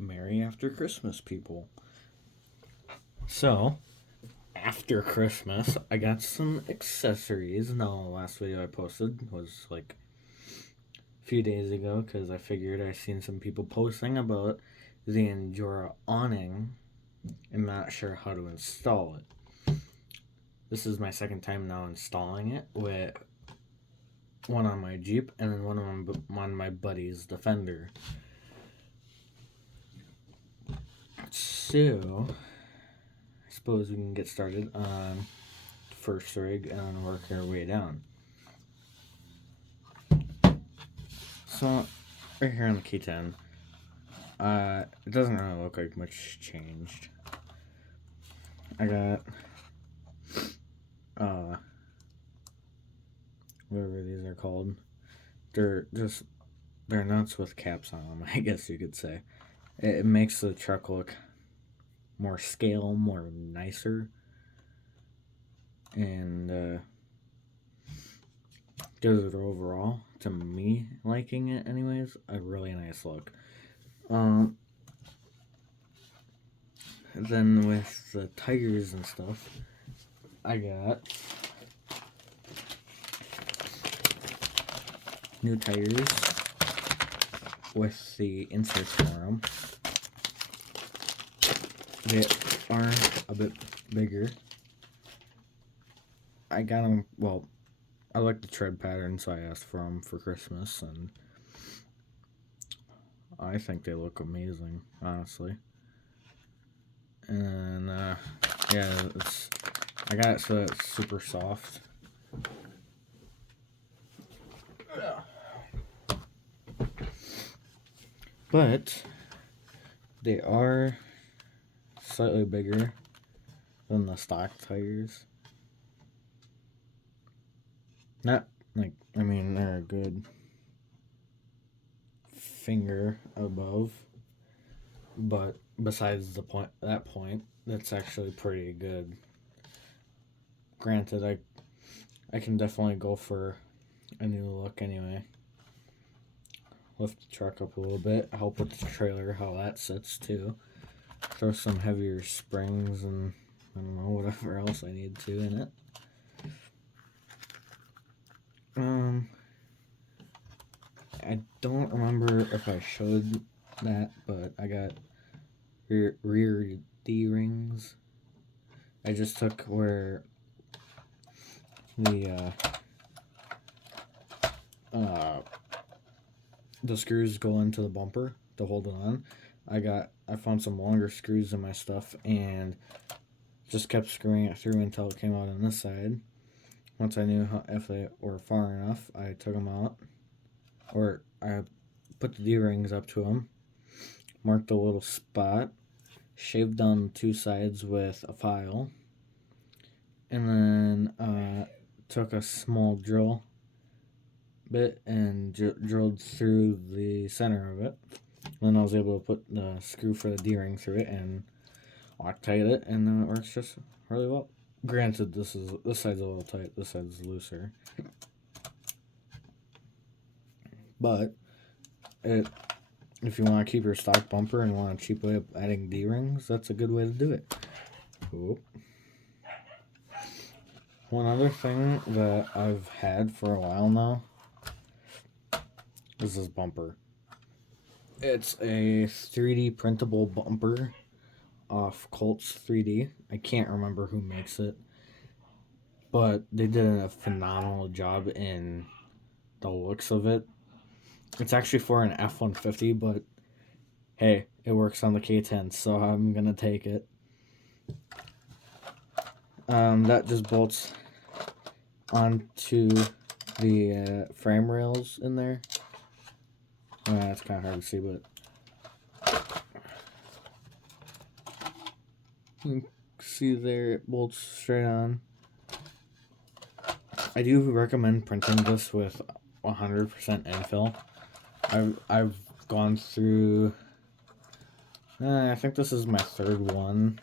Merry after Christmas, people. So, after Christmas, I got some accessories. Now, the last video I posted was like a few days ago because I figured I seen some people posting about the Endura awning. I'm not sure how to install it. This is my second time now installing it with one on my Jeep and then one on my buddy's Defender. So, I suppose we can get started on the first rig and work our way down. So, right here on the K10, it doesn't really look like much changed. I got, whatever these are called. They're nuts with caps on them, I guess you could say. It makes the truck look more scale, more nicer, and gives it overall, to me liking it anyways, a really nice look. Then with the tires and stuff, I got new tires with the inserts for them. They are a bit bigger. I got them, well, I like the tread pattern, so I asked for them for Christmas, and I think they look amazing, honestly. And, yeah, I got it so it's super soft. But they are slightly bigger than the stock tires. Not like, I mean, they're a good finger above, but besides that point, that's actually pretty good. Granted, I can definitely go for a new look anyway. Lift the truck up a little bit, help with the trailer, how that sits too. Throw some heavier springs and I don't know, whatever else I need to in it. I don't remember if I showed that, but I got rear D-rings. I just took where the screws go into the bumper to hold it on. I found some longer screws in my stuff and just kept screwing it through until it came out on this side. Once I knew if they were far enough, I took them out, or I put the D-rings up to them, marked a little spot, shaved down the two sides with a file, and then took a small drill bit and drilled through the center of it. Then I was able to put the screw for the D-ring through it and Loctite it, and then it works just really well. Granted, this side's a little tight, this side's looser, but if you want to keep your stock bumper and want a cheap way of adding D-rings, that's a good way to do it. Cool. One other thing that I've had for a while now is this bumper. It's a 3D printable bumper off Colts 3D. I can't remember who makes it, but they did a phenomenal job in the looks of it. It's actually for an F-150, but hey, it works on the K10, so I'm gonna take it. That just bolts onto the frame rails in there. It's kind of hard to see, but you can see there it bolts straight on. I do recommend printing this with 100% infill. I've gone through, I think this is my third one.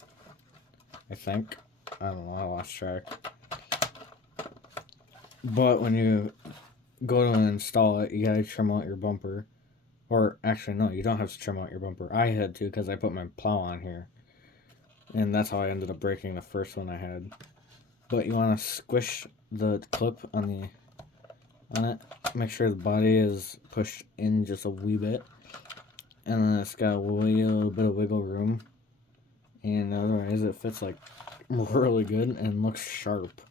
I think. I don't know, I lost track. But when you go to install it, you gotta trim out your bumper Or actually, no, you don't have to trim out your bumper. I had to because I put my plow on here. And that's how I ended up breaking the first one I had. But you want to squish the clip on it. Make sure the body is pushed in just a wee bit. And then it's got a little bit of wiggle room. And otherwise it fits like really good and looks sharp.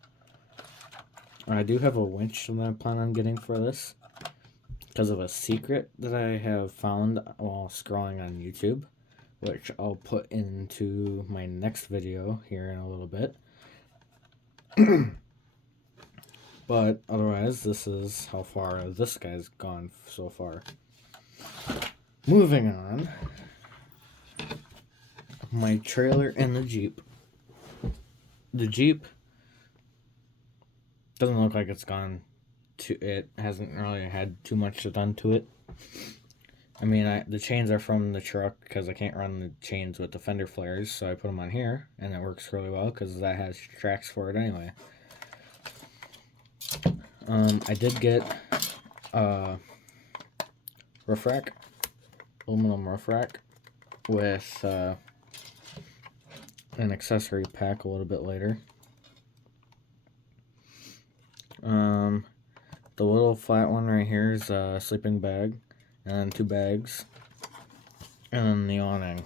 I do have a winch that I plan on getting for this because of a secret that I have found while scrolling on YouTube, which I'll put into my next video here in a little bit. But otherwise, this is how far this guy's gone so far. Moving on, my trailer and the Jeep. The Jeep doesn't look like it's gone it hasn't really had too much done to it. I mean, the chains are from the truck because I can't run the chains with the fender flares, so I put them on here, and it works really well because that has tracks for it anyway. I did get roof rack, aluminum roof rack, with an accessory pack a little bit later. The little flat one right here is a sleeping bag, and then 2 bags, and then the awning.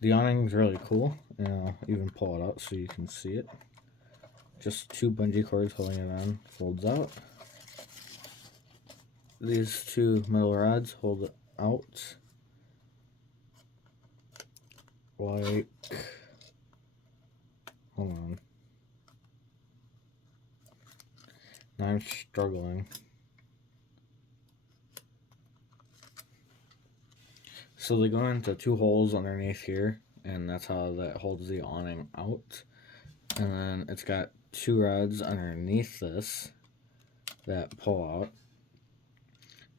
The awning's really cool, and I'll even pull it out so you can see it. Just 2 bungee cords holding it on, folds out. These 2 metal rods hold it out. Like, hold on. Now I'm struggling. So they go into 2 holes underneath here, and that's how that holds the awning out. And then it's got 2 rods underneath this that pull out.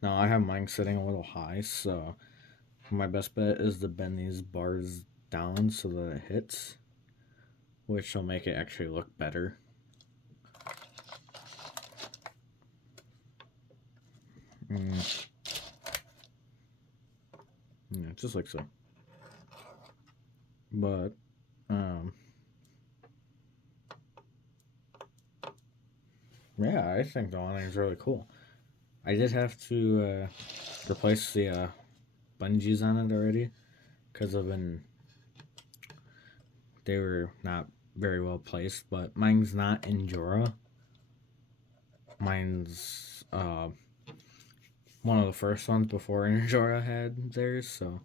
Now I have mine sitting a little high, so my best bet is to bend these bars down so that it hits, which will make it actually look better. Yeah, just like so. But yeah, I think the awning is really cool. I did have to replace the bungees on it already because they were not very well placed, but mine's not Endura. Mine's one of the first ones before Endura had theirs, so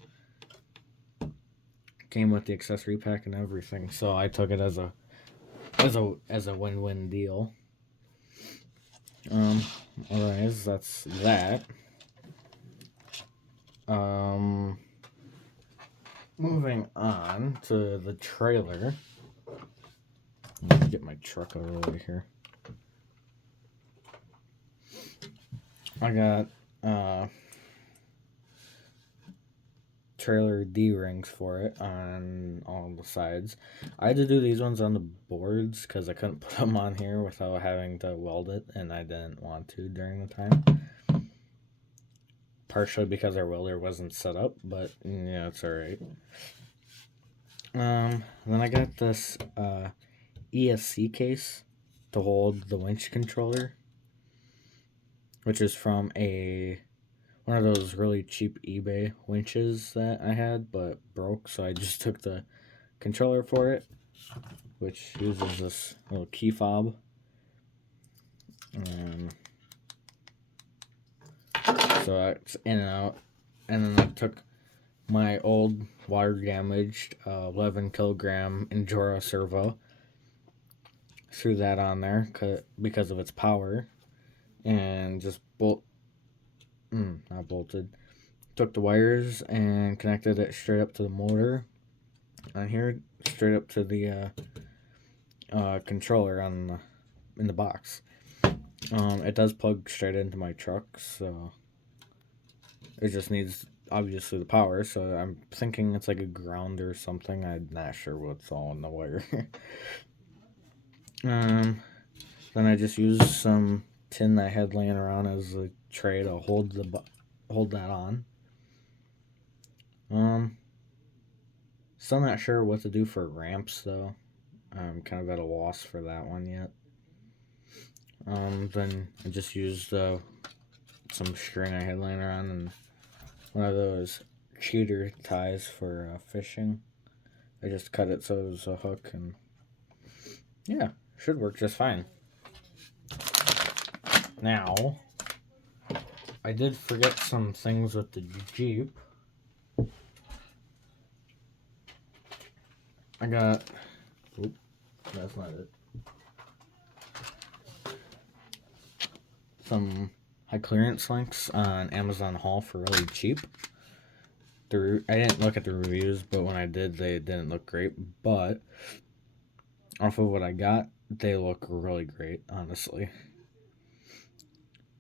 came with the accessory pack and everything. So I took it as a win-win deal. Otherwise, that's that. Moving on to the trailer. Let me get my truck out of the way here. I got trailer D-rings for it on all the sides. I had to do these ones on the boards because I couldn't put them on here without having to weld it, and I didn't want to during the time. Partially because our welder wasn't set up, but yeah, it's alright. Then I got this ESC case to hold the winch controller, which is from one of those really cheap eBay winches that I had but broke, so I just took the controller for it, which uses this little key fob. So it's in and out. And then I took my old water damaged 11 kilogram Endura servo, threw that on there because of its power, and just not bolted, took the wires and connected it straight up to the motor on here, straight up to the controller in the box. It does plug straight into my truck, so it just needs obviously the power, so I'm thinking it's like a ground or something. I'm not sure what's all in the wire. Then I just used some tin I had laying around as a tray to hold hold that on. Still not sure what to do for ramps though. I'm kind of at a loss for that one yet. Then I just used some string I had laying around and one of those cheater ties for fishing. I just cut it so it was a hook, and yeah, should work just fine. Now, I did forget some things with the Jeep. I got, oop, that's not it. Some high clearance links on Amazon Haul for really cheap. I didn't look at the reviews, but when I did, they didn't look great. But off of what I got, they look really great, honestly.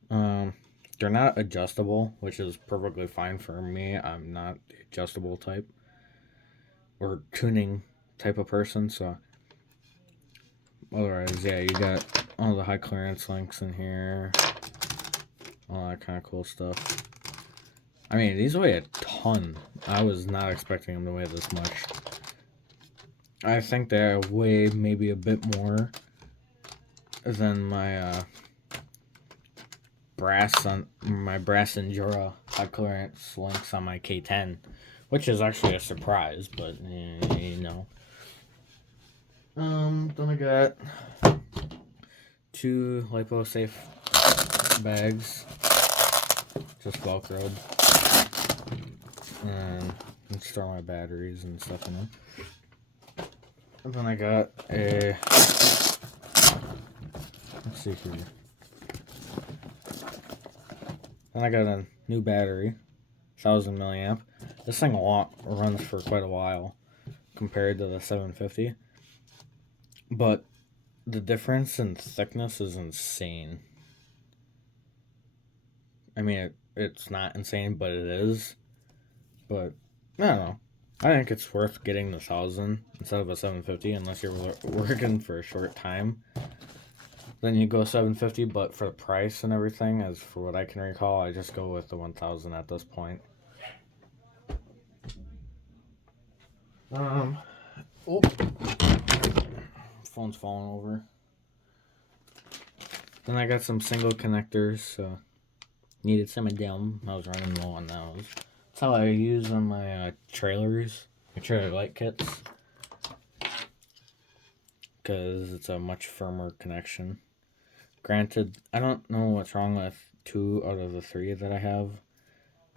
They're not adjustable, which is perfectly fine for me. I'm not the adjustable type or tuning type of person, so otherwise, yeah, you got all the high clearance links in here, all that kind of cool stuff. I mean, these weigh a ton. I was not expecting them to weigh this much. I think they weigh maybe a bit more than my brass Endura high clearance links on my K10, which is actually a surprise, but you know. Then I got 2 LipoSafe bags, just Velcroed, and store my batteries and stuff in them. And then I got a, let's see here. Then I got a new battery, 1000 milliamp. This thing runs for quite a while compared to the 750. But the difference in thickness is insane. I mean, it's not insane, but it is. But, I don't know. I think it's worth getting the 1000 instead of a 750 unless you're working for a short time. Then you go 750, but for the price and everything, as for what I can recall, I just go with the 1000 at this point. Oh. Phone's falling over. Then I got some single connectors, so needed some of them. I was running low on those. That's how I use on my trailers, my trailer light kits, because it's a much firmer connection. Granted, I don't know what's wrong with 2 out of the 3 that I have.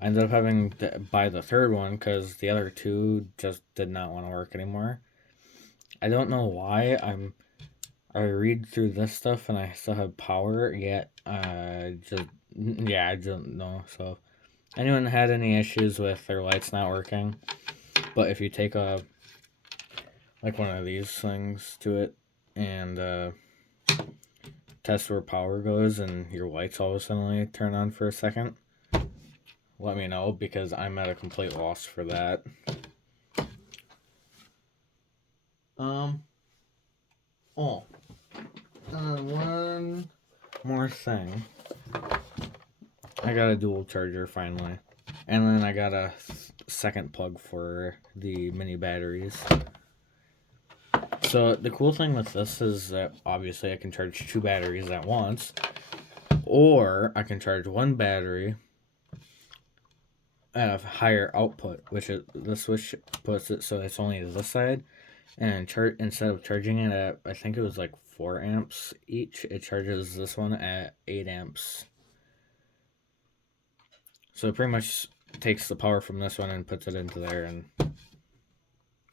I ended up having to buy the 3rd one because the other 2 just did not want to work anymore. I don't know why. I read through this stuff and I still have power, yet I don't know. So, anyone had any issues with their lights not working? But if you take one of these things to it and test where power goes and your lights all of a sudden turn on for a second, let me know because I'm at a complete loss for that. One more thing. I got a dual charger finally. And then I got a second plug for the mini batteries. So the cool thing with this is that obviously I can charge 2 batteries at once. Or I can charge 1 battery at a higher output, which is the switch puts it so it's only this side. And instead of charging it at, I think it was like 4 amps each, it charges this one at 8 amps. So it pretty much takes the power from this one and puts it into there, and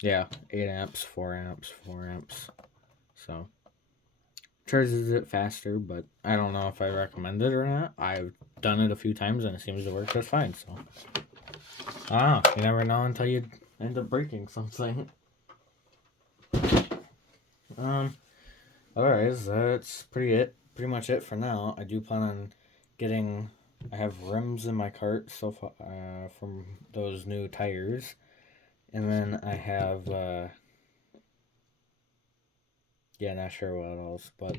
yeah, 8 amps, 4 amps, 4 amps. So charges it faster, but I don't know if I recommend it or not. I've done it a few times and it seems to work just fine. So you never know until you end up breaking something. Alright, that's pretty much it for now. I do plan on getting, I have rims in my cart so far, from those new tires. And then I have, not sure what else, but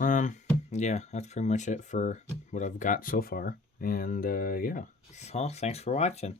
Yeah, that's pretty much it for what I've got so far. And yeah, so thanks for watching.